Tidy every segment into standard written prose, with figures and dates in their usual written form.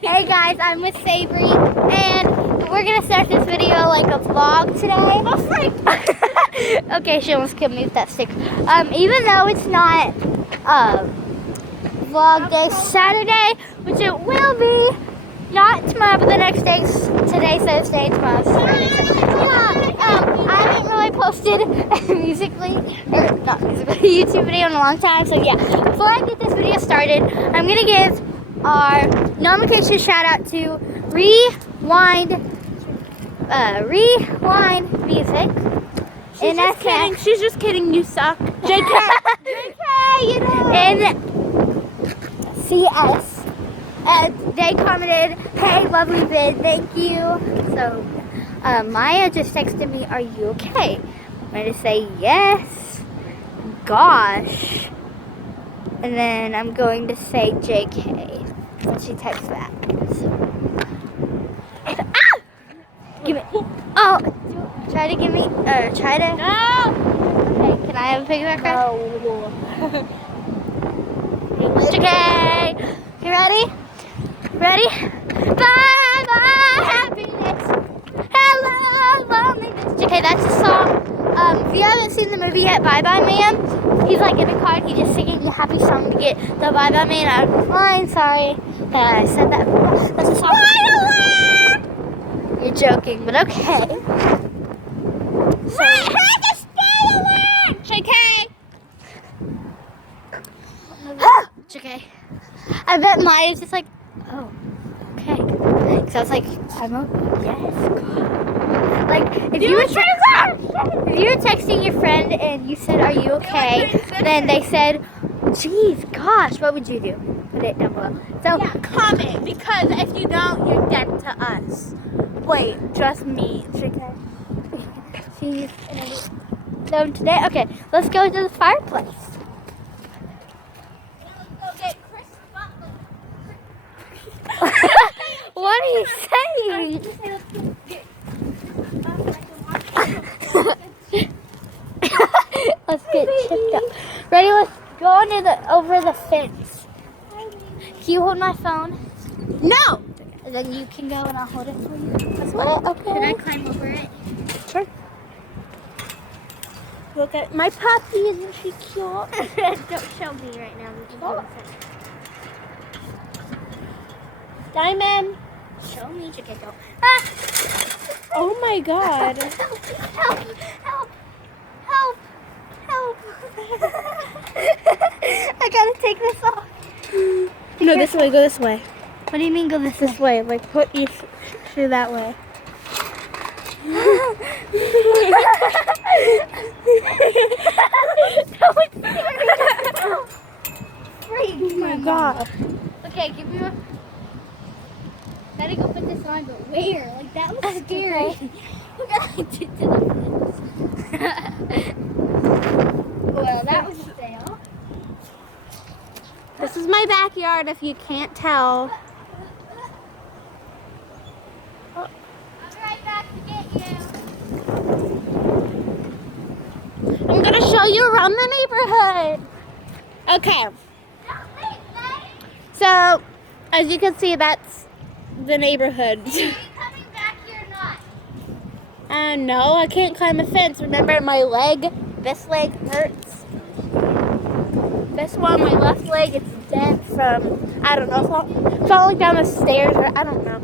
Hey guys, I'm with Savory, and we're gonna start this video like a vlog today. Oh freak! Okay, she almost killed me with that stick. Even though it's not vlog day Saturday, which it will be, not tomorrow, but the next day. Today's Thursday, tomorrow's Friday. So, I haven't really posted YouTube video in a long time. So yeah, before I get this video started, I'm gonna give our nomenclature shout out to Rewind Music. She's just kidding. She's just kidding. You suck. JK. JK, you know. And CS. And they commented, "Hey, lovely vid, thank you." So Maya just texted me, "Are you okay?" I'm going to say yes. Gosh. And then I'm going to say JK. And she texts back. So. Ah! Give me. Oh, try to give me. Try to. No. Okay, can I have a piggyback ride? No. JK. You ready? Ready? Bye bye happiness. Hello loneliness. JK, that's a song. If you haven't seen the movie yet, Bye Bye Man, he's like in a car and he's just singing a happy song to get the Bye Bye Man out of line. Sorry that I said that. That's a song. You're joking, but okay. So, JK. JK. I bet Maya's just like, oh, okay. Because I was like, I'm okay. Yes, God. Like, if you were texting your friend and you said, "Are you okay?" Then they said, "Geez, gosh," what would you do? Put it down below. So, Yeah, comment, because if you don't, you're dead to us. Wait, just me. JK. she's so today. Okay, let's go to the fireplace. What are you saying? Let's get chipped up. Ready? Let's go over the fence. Can you hold my phone? No. And then you can go and I'll hold it for you. That's what? Okay. Can I climb over it? Sure. Look at my puppy. Isn't she cute? Don't show me right now. Diamond. Show me, JK. Don't. Oh my God. Help! Help! Help! Help! I gotta take this off. No, this way. Go this way. What do you mean go This way. Like put your shoe that way. That was scary. Freak. Oh my God. Okay, give me a... Gotta go put this on, but where? Like, that was scary. Look at I did to the fence. Well, that was a fail. This is my backyard if you can't tell. I'll be right back to get you. I'm gonna show you around the neighborhood. Okay. So, as you can see, that's the neighborhood. Are you coming back here or not? No, I can't climb a fence. Remember, my leg, this leg hurts. This one, my left leg, it's dead from, I don't know, falling down the stairs or I don't know.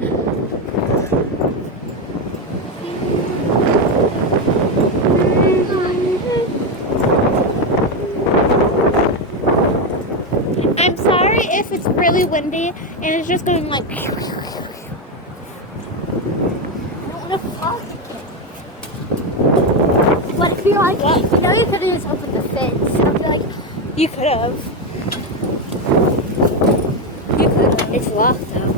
I'm sorry if it's really windy and it's just going like. I don't want to fall. What if you're like, you know, you could have just opened the fence. I'd be like, You could have. you could have. It's locked though.